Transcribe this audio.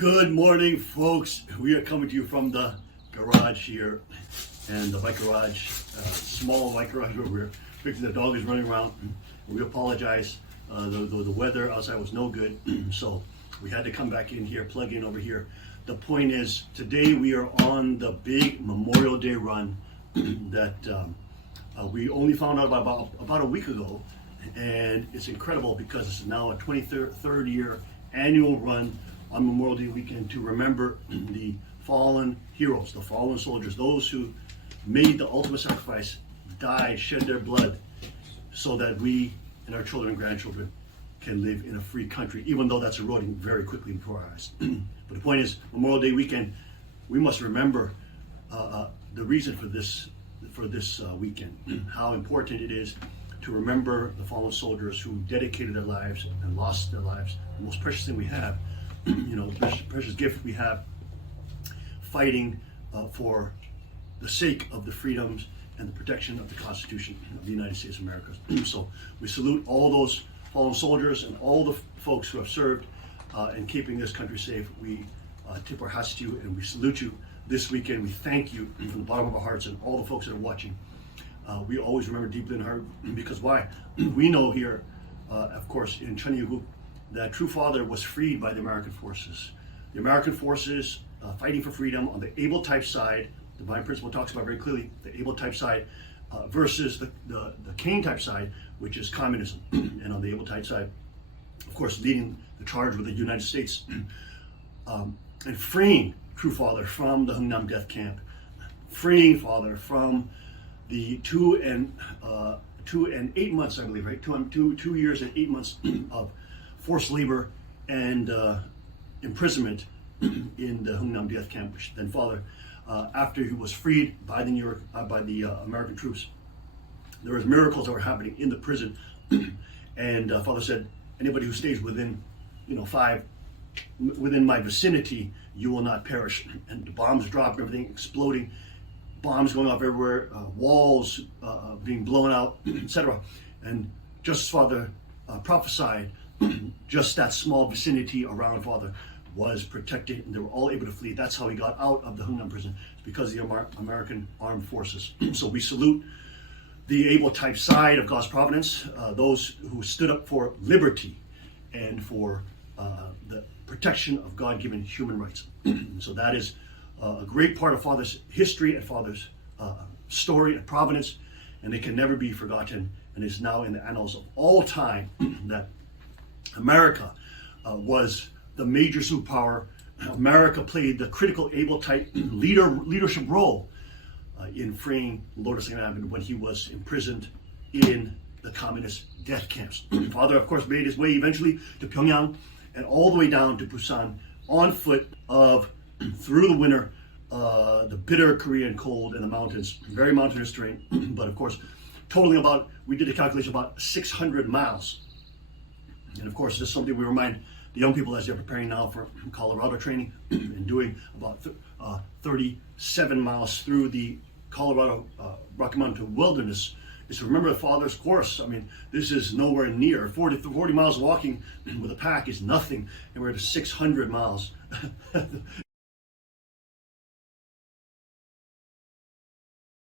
Good morning, folks. We are coming to you from the garage here, and the bike garage, small bike garage where we're fixing the dog is running around. We apologize. The weather outside was no good, so we had to come back in here, plug in over here. The point is, today we are on the big Memorial Day run that we only found out about a week ago, and it's incredible because it's now a 23rd year annual run on Memorial Day weekend to remember the fallen heroes, the fallen soldiers, those who made the ultimate sacrifice, died, shed their blood, so that we and our children and grandchildren can live in a free country, even though that's eroding very quickly before our eyes. But the point is, Memorial Day weekend, we must remember the reason for this weekend, how important it is to remember the fallen soldiers who dedicated their lives and lost their lives, the most precious thing we have, precious gift we have, fighting for the sake of the freedoms and the protection of the Constitution of the United States of America. So we salute all those fallen soldiers and all the folks who have served in keeping this country safe. We tip our hats to you and we salute you this weekend. We thank you from the bottom of our hearts, and all the folks that are watching. We always remember deeply in heart, because why? We know here, of course, in Cheongguk, that True Father was freed by the American forces. The American forces fighting for freedom on the able type side, the divine principle talks about very clearly, the able type side versus the Cain type side, which is communism. And on the able type side, of course, leading the charge with the United States and freeing True Father from the Hungnam death camp, freeing Father from the 2 and 8 months, I believe, right? 2 years and 8 months of forced labor and imprisonment in the Hungnam death camp. Which then Father, after he was freed by the American troops, there was miracles that were happening in the prison, and Father said, anybody who stays within, within my vicinity, you will not perish. And the bombs dropped, everything exploding, bombs going off everywhere, walls being blown out, etc. And just as Father prophesied, just that small vicinity around Father was protected, and they were all able to flee. That's how he got out of the Hungnam prison. It's because of the American armed forces. So we salute the able type side of God's providence, those who stood up for liberty and for the protection of God-given human rights. So that is a great part of Father's history and Father's story and providence, and it can never be forgotten, and is now in the annals of all time that America was the major superpower. America played the critical able type leadership role in freeing Lord St. Advent when he was imprisoned in the communist death camps. Father, of course, made his way eventually to Pyongyang and all the way down to Busan on foot through the winter, the bitter Korean cold and the mountains, very mountainous terrain, but of course, totaling we did a calculation, about 600 miles. And of course, this is something we remind the young people as they're preparing now for Colorado training and doing about 37 miles through the Colorado Rocky Mountain wilderness, is to remember the Father's course. I mean, this is nowhere near. 40 miles walking with a pack is nothing, and we're at 600 miles.